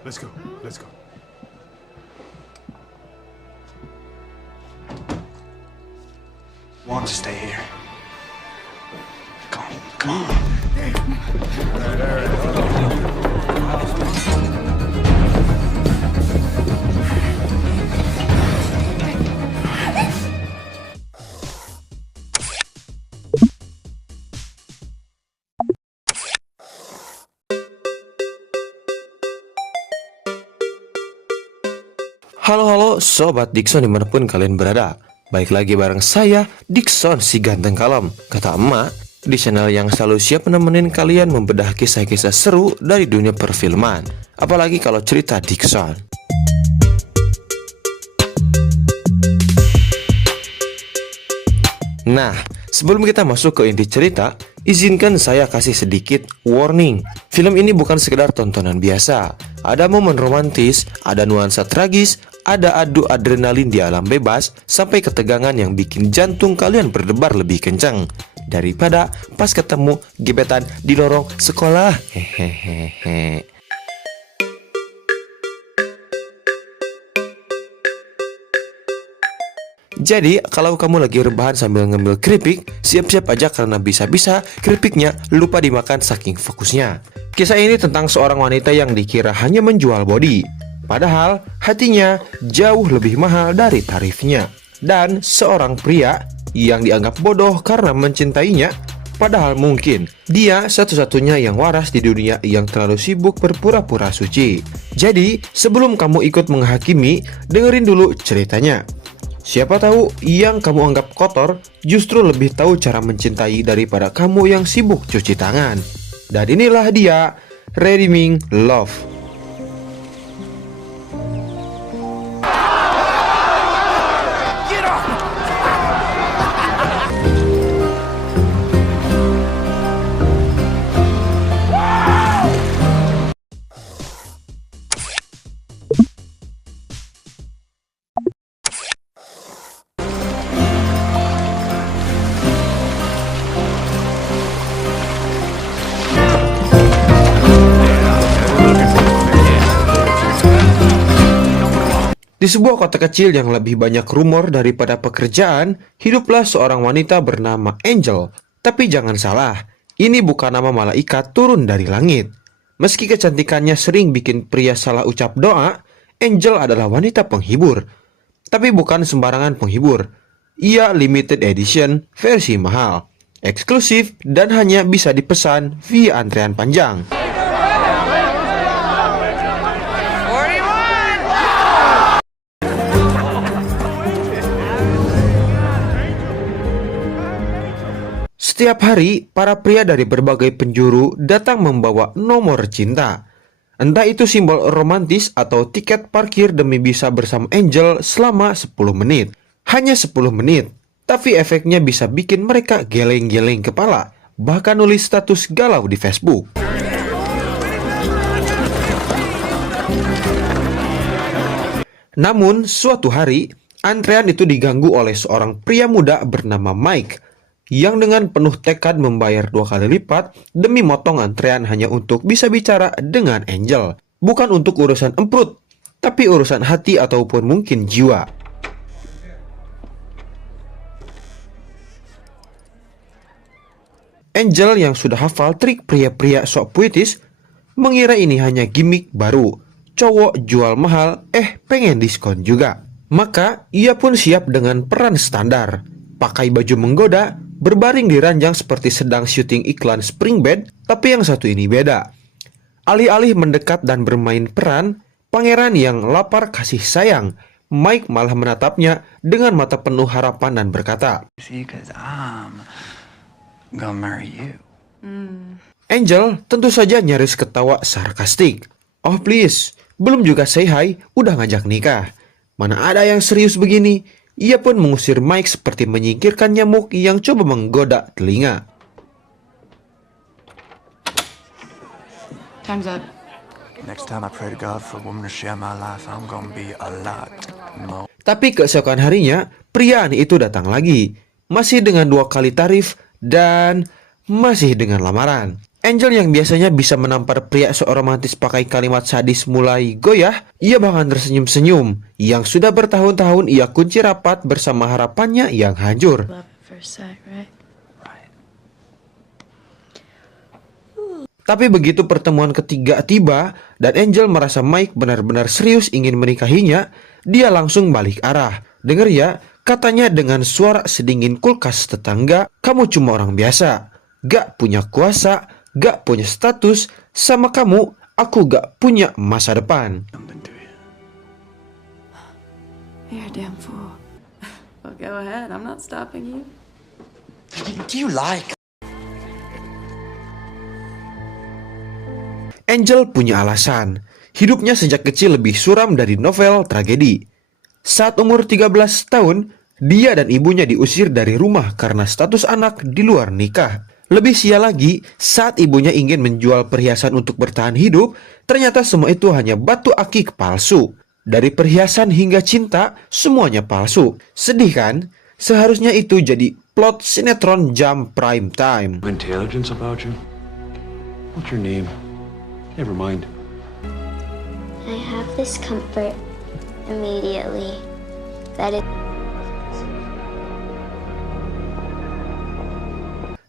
Let's go. Let's go. Want to stay here. Come on, come on. Halo Sobat Dickson dimanapun kalian berada. Baik lagi bareng saya, Dickson si ganteng kalem. Kata emak, di channel yang selalu siap nemenin kalian membedah kisah-kisah seru dari dunia perfilman. Apalagi kalau cerita Dickson. Nah, sebelum kita masuk ke inti cerita, izinkan saya kasih sedikit warning. Film ini bukan sekedar tontonan biasa. Ada momen romantis, ada nuansa tragis, ada adu adrenalin di alam bebas, sampai ketegangan yang bikin jantung kalian berdebar lebih kencang daripada pas ketemu gebetan di lorong sekolah. Hehehe. Jadi, kalau kamu lagi rebahan sambil ngemil keripik, siap-siap aja karena bisa-bisa keripiknya lupa dimakan saking fokusnya. Kisah ini tentang seorang wanita yang dikira hanya menjual body, padahal hatinya jauh lebih mahal dari tarifnya. Dan seorang pria yang dianggap bodoh karena mencintainya, padahal mungkin dia satu-satunya yang waras di dunia yang terlalu sibuk berpura-pura suci. Jadi, sebelum kamu ikut menghakimi, dengerin dulu ceritanya. Siapa tahu yang kamu anggap kotor justru lebih tahu cara mencintai daripada kamu yang sibuk cuci tangan. Dan inilah dia, Redeeming Love. Di sebuah kota kecil yang lebih banyak rumor daripada pekerjaan, hiduplah seorang wanita bernama Angel. Tapi jangan salah, ini bukan nama malaikat turun dari langit. Meski kecantikannya sering bikin pria salah ucap doa, Angel adalah wanita penghibur. Tapi bukan sembarangan penghibur. Ia limited edition versi mahal, eksklusif, dan hanya bisa dipesan via antrean panjang. Setiap hari, para pria dari berbagai penjuru datang membawa nomor cinta. Entah itu simbol romantis atau tiket parkir demi bisa bersama Angel selama 10 menit. Hanya 10 menit, tapi efeknya bisa bikin mereka geleng-geleng kepala, bahkan nulis status galau di Facebook. Namun, suatu hari, antrean itu diganggu oleh seorang pria muda bernama Mike, yang dengan penuh tekad membayar 2 kali lipat demi motong antrean hanya untuk bisa bicara dengan Angel. Bukan untuk urusan emprut, tapi urusan hati ataupun mungkin jiwa. Angel yang sudah hafal trik pria-pria sok puitis, mengira ini hanya gimmick baru. Cowok jual mahal, pengen diskon juga. Maka ia pun siap dengan peran standar. Pakai baju menggoda, berbaring di ranjang seperti sedang syuting iklan spring bed, tapi yang satu ini beda. Alih-alih mendekat dan bermain peran, pangeran yang lapar kasih sayang, Mike malah menatapnya dengan mata penuh harapan dan berkata, See, 'cause I'm gonna marry you. Angel tentu saja nyaris ketawa sarkastik. Oh please, belum juga say hi, udah ngajak nikah. Mana ada yang serius begini? Ia pun mengusir Mike seperti menyingkirkan nyamuk yang coba menggoda telinga. Time's up. Next time I pray to God for a woman to share my life, I'm gonna be a lot more. Tapi keesokan harinya, pria aneh itu datang lagi. Masih dengan 2 kali tarif dan masih dengan lamaran. Angel yang biasanya bisa menampar pria so romantis pakai kalimat sadis mulai goyah, ia bahkan tersenyum-senyum, yang sudah bertahun-tahun ia kunci rapat bersama harapannya yang hancur. Love at first sight, right? Tapi begitu pertemuan ketiga tiba dan Angel merasa Mike benar-benar serius ingin menikahinya, dia langsung balik arah. Dengar ya, katanya dengan suara sedingin kulkas tetangga, kamu cuma orang biasa, gak punya kuasa, gak punya status, sama kamu, aku gak punya masa depan. Something to you. You're a damn fool. Well, go ahead. I'm not stopping you. Do you like? Angel punya alasan. Hidupnya sejak kecil lebih suram dari novel tragedi. Saat umur 13 tahun, dia dan ibunya diusir dari rumah karena status anak di luar nikah. Lebih sial lagi, saat ibunya ingin menjual perhiasan untuk bertahan hidup, ternyata semua itu hanya batu akik palsu. Dari perhiasan hingga cinta, semuanya palsu. Sedih kan? Seharusnya itu jadi plot sinetron jam prime time. Intelligence about you? What's your name? Never mind. I have this comfort immediately that it.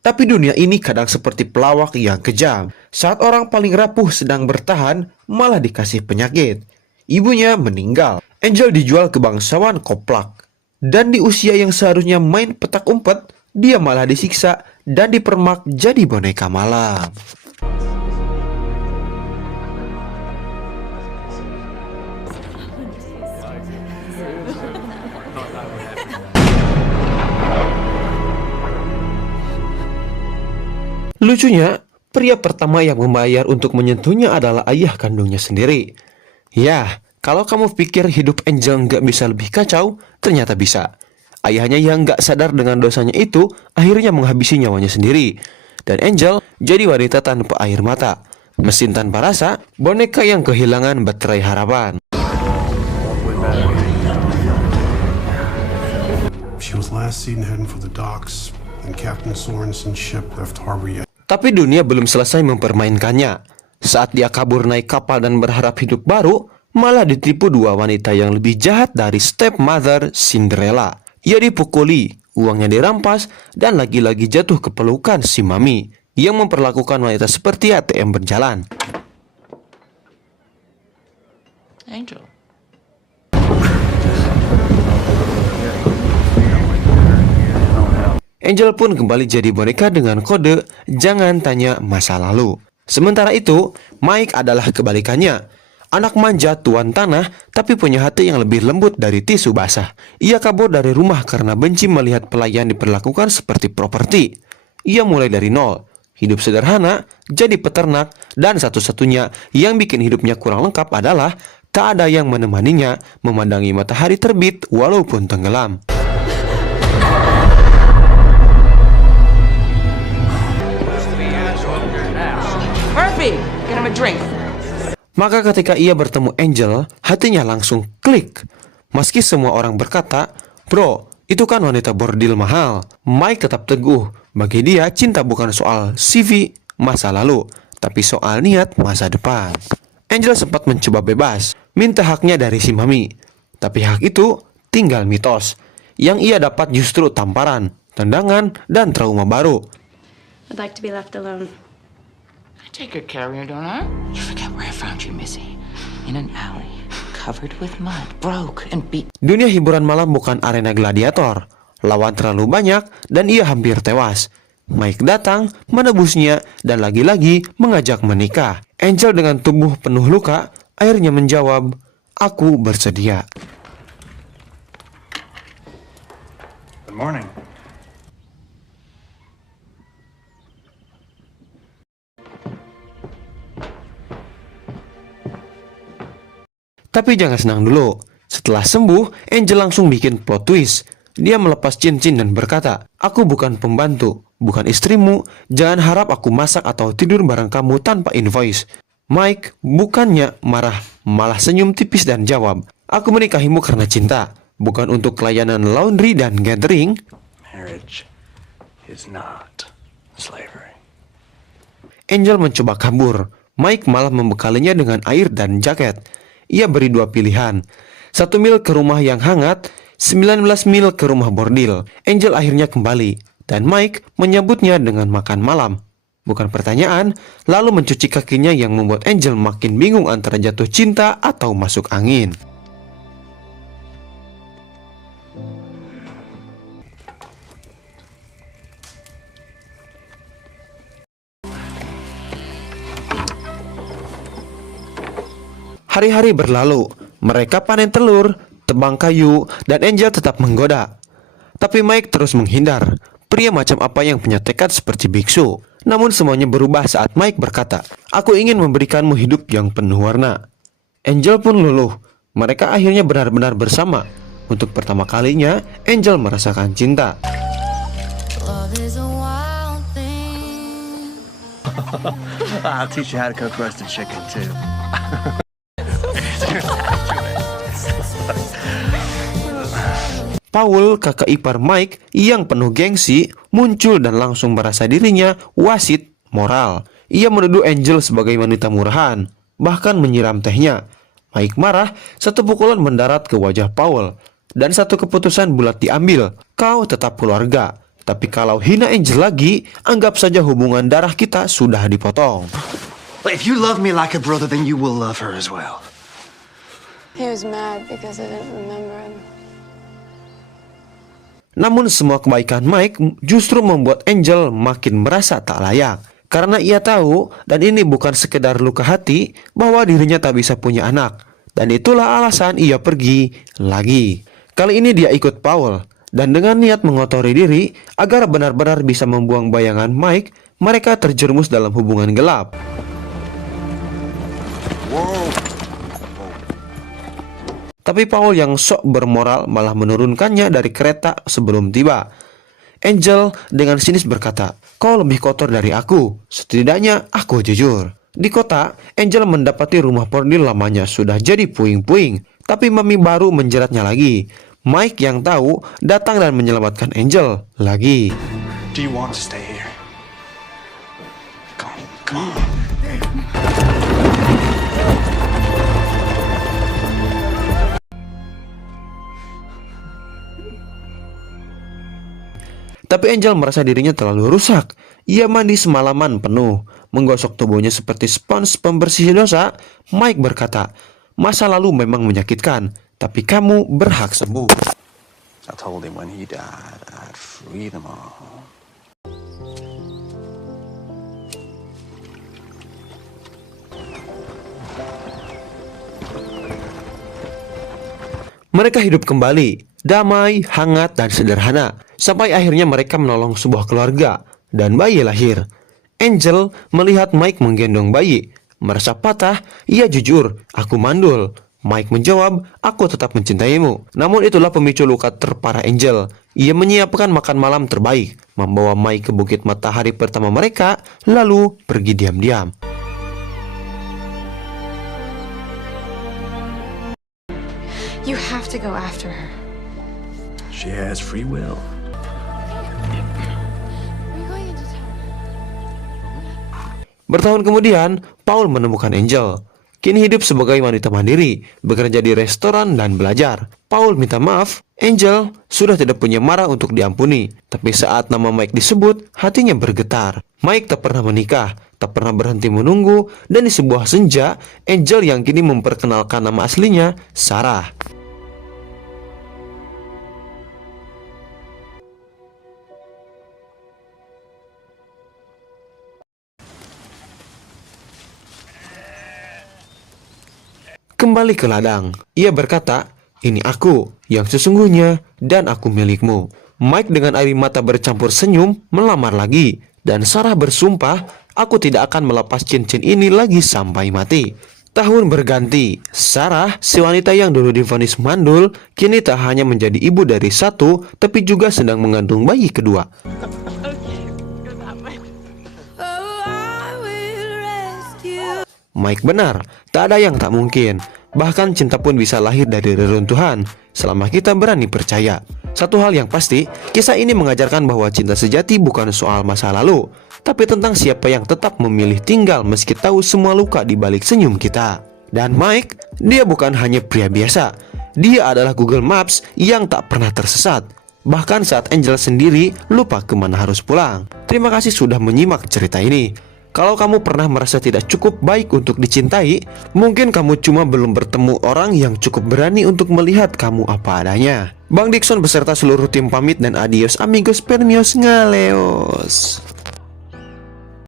Tapi dunia ini kadang seperti pelawak yang kejam. Saat orang paling rapuh sedang bertahan, malah dikasih penyakit. Ibunya meninggal. Angel dijual ke bangsawan koplak. Dan di usia yang seharusnya main petak umpet, dia malah disiksa dan dipermak jadi boneka malam. Lucunya, pria pertama yang membayar untuk menyentuhnya adalah ayah kandungnya sendiri. Ya, kalau kamu pikir hidup Angel nggak bisa lebih kacau, ternyata bisa. Ayahnya yang nggak sadar dengan dosanya itu, akhirnya menghabisi nyawanya sendiri. Dan Angel jadi wanita tanpa air mata, mesin tanpa rasa, boneka yang kehilangan baterai harapan. She was last seen heading for the docks, and Captain Sorensen's ship left harbor yet. Tapi dunia belum selesai mempermainkannya. Saat dia kabur naik kapal dan berharap hidup baru, malah ditipu dua wanita yang lebih jahat dari stepmother Cinderella. Ia dipukuli, uangnya dirampas, dan lagi-lagi jatuh ke pelukan si mami yang memperlakukan wanita seperti ATM berjalan. Angel. Angel pun kembali jadi boneka dengan kode jangan tanya masa lalu. Sementara itu, Mike adalah kebalikannya. Anak manja tuan tanah tapi punya hati yang lebih lembut dari tisu basah. Ia kabur dari rumah karena benci melihat pelayan diperlakukan seperti properti. Ia mulai dari nol, hidup sederhana, jadi peternak, dan satu-satunya yang bikin hidupnya kurang lengkap adalah tak ada yang menemaninya memandangi matahari terbit walaupun tenggelam. Murphy, get him a drink. Maka ketika ia bertemu Angel, hatinya langsung klik. Meski semua orang berkata, bro, itu kan wanita bordil mahal. Mike tetap teguh. Bagi dia, cinta bukan soal CV masa lalu, tapi soal niat masa depan. Angel sempat mencoba bebas, minta haknya dari si mami. Tapi hak itu tinggal mitos. Yang ia dapat justru tamparan, tendangan, dan trauma baru. I'd like to be left alone. I take good care of you, don't I? You forget where I found you, Missy. In an alley, covered with mud, broke and beat. Dunia hiburan malam bukan arena gladiator. Lawan terlalu banyak dan ia hampir tewas. Mike datang, menebusnya, dan lagi-lagi mengajak menikah. Angel dengan tubuh penuh luka, akhirnya menjawab, aku bersedia. Good morning. Tapi jangan senang dulu. Setelah sembuh, Angel langsung bikin plot twist. Dia melepas cincin dan berkata, aku bukan pembantu, bukan istrimu, jangan harap aku masak atau tidur bareng kamu tanpa invoice. Mike bukannya marah, malah senyum tipis dan jawab, aku menikahimu karena cinta, bukan untuk layanan laundry dan gathering. Marriage is not slavery. Angel mencoba kabur. Mike malah membekalinya dengan air dan jaket. Ia beri 2 pilihan. 1 mil ke rumah yang hangat, 19 mil ke rumah bordil. Angel akhirnya kembali, dan Mike menyambutnya dengan makan malam. Bukan pertanyaan, lalu mencuci kakinya yang membuat Angel makin bingung antara jatuh cinta atau masuk angin. Hari-hari berlalu, mereka panen telur, tebang kayu, dan Angel tetap menggoda. Tapi Mike terus menghindar. Pria macam apa yang punya tekad seperti biksu. Namun semuanya berubah saat Mike berkata, "Aku ingin memberikanmu hidup yang penuh warna." Angel pun luluh. Mereka akhirnya benar-benar bersama. Untuk pertama kalinya, Angel merasakan cinta. I'll teach you how to cook roasted chicken too. Paul, kakak ipar Mike yang penuh gengsi, muncul dan langsung merasa dirinya wasit moral. Ia menuduh Angel sebagai wanita murahan, bahkan menyiram tehnya. Mike marah, satu pukulan mendarat ke wajah Paul, dan satu keputusan bulat diambil. Kau tetap keluarga, tapi kalau hina Angel lagi, anggap saja hubungan darah kita sudah dipotong. But if you love me like a brother, then you will love her as well. He was mad because I didn't remember him. Namun semua kebaikan Mike justru membuat Angel makin merasa tak layak. Karena ia tahu, dan ini bukan sekedar luka hati, bahwa dirinya tak bisa punya anak. Dan itulah alasan ia pergi lagi. Kali ini dia ikut Paul, dan dengan niat mengotori diri agar benar-benar bisa membuang bayangan Mike, mereka terjerumus dalam hubungan gelap. Tapi Paul yang sok bermoral malah menurunkannya dari kereta sebelum tiba. Angel dengan sinis berkata, "Kau lebih kotor dari aku, setidaknya aku jujur." Di kota, Angel mendapati rumah bordil lamanya sudah jadi puing-puing, tapi mami baru menjeratnya lagi. Mike yang tahu datang dan menyelamatkan Angel lagi. Do you want to stay here? Come on. Tapi Angel merasa dirinya terlalu rusak. Ia mandi semalaman penuh, menggosok tubuhnya seperti spons pembersih dosa. Mike berkata, "Masa lalu memang menyakitkan, tapi kamu berhak sembuh." I told him when he died, I'd free them all. Mereka hidup kembali, damai, hangat, dan sederhana. Sampai akhirnya mereka menolong sebuah keluarga, dan bayi lahir. Angel melihat Mike menggendong bayi. Merasa patah, ia jujur, "Aku mandul." Mike menjawab, "Aku tetap mencintaimu." Namun itulah pemicu luka terparah Angel. Ia menyiapkan makan malam terbaik, membawa Mike ke bukit matahari pertama mereka, lalu pergi diam-diam. You have to go after her. She has free will. Bertahun kemudian, Paul menemukan Angel. Kini hidup sebagai wanita mandiri, bekerja di restoran dan belajar. Paul minta maaf, Angel sudah tidak punya marah untuk diampuni. Tapi saat nama Mike disebut, hatinya bergetar. Mike tak pernah menikah, tak pernah berhenti menunggu, dan di sebuah senja, Angel yang kini memperkenalkan nama aslinya, Sarah. Kembali ke ladang, ia berkata, "Ini aku yang sesungguhnya dan aku milikmu." Mike dengan air mata bercampur senyum melamar lagi, dan Sarah bersumpah, "Aku tidak akan melepas cincin ini lagi sampai mati." Tahun berganti, Sarah, si wanita yang dulu divonis mandul, kini tak hanya menjadi ibu dari satu, tapi juga sedang mengandung bayi kedua. Mike benar, tak ada yang tak mungkin. Bahkan cinta pun bisa lahir dari reruntuhan, selama kita berani percaya. Satu hal yang pasti, kisah ini mengajarkan bahwa cinta sejati bukan soal masa lalu, tapi tentang siapa yang tetap memilih tinggal meski tahu semua luka di balik senyum kita. Dan Mike, dia bukan hanya pria biasa. Dia adalah Google Maps yang tak pernah tersesat. Bahkan saat Angel sendiri lupa kemana harus pulang. Terima kasih sudah menyimak cerita ini. Kalau kamu pernah merasa tidak cukup baik untuk dicintai, mungkin kamu cuma belum bertemu orang yang cukup berani untuk melihat kamu apa adanya. Bang Dixon beserta seluruh tim pamit dan adios amigos permios ngaleos.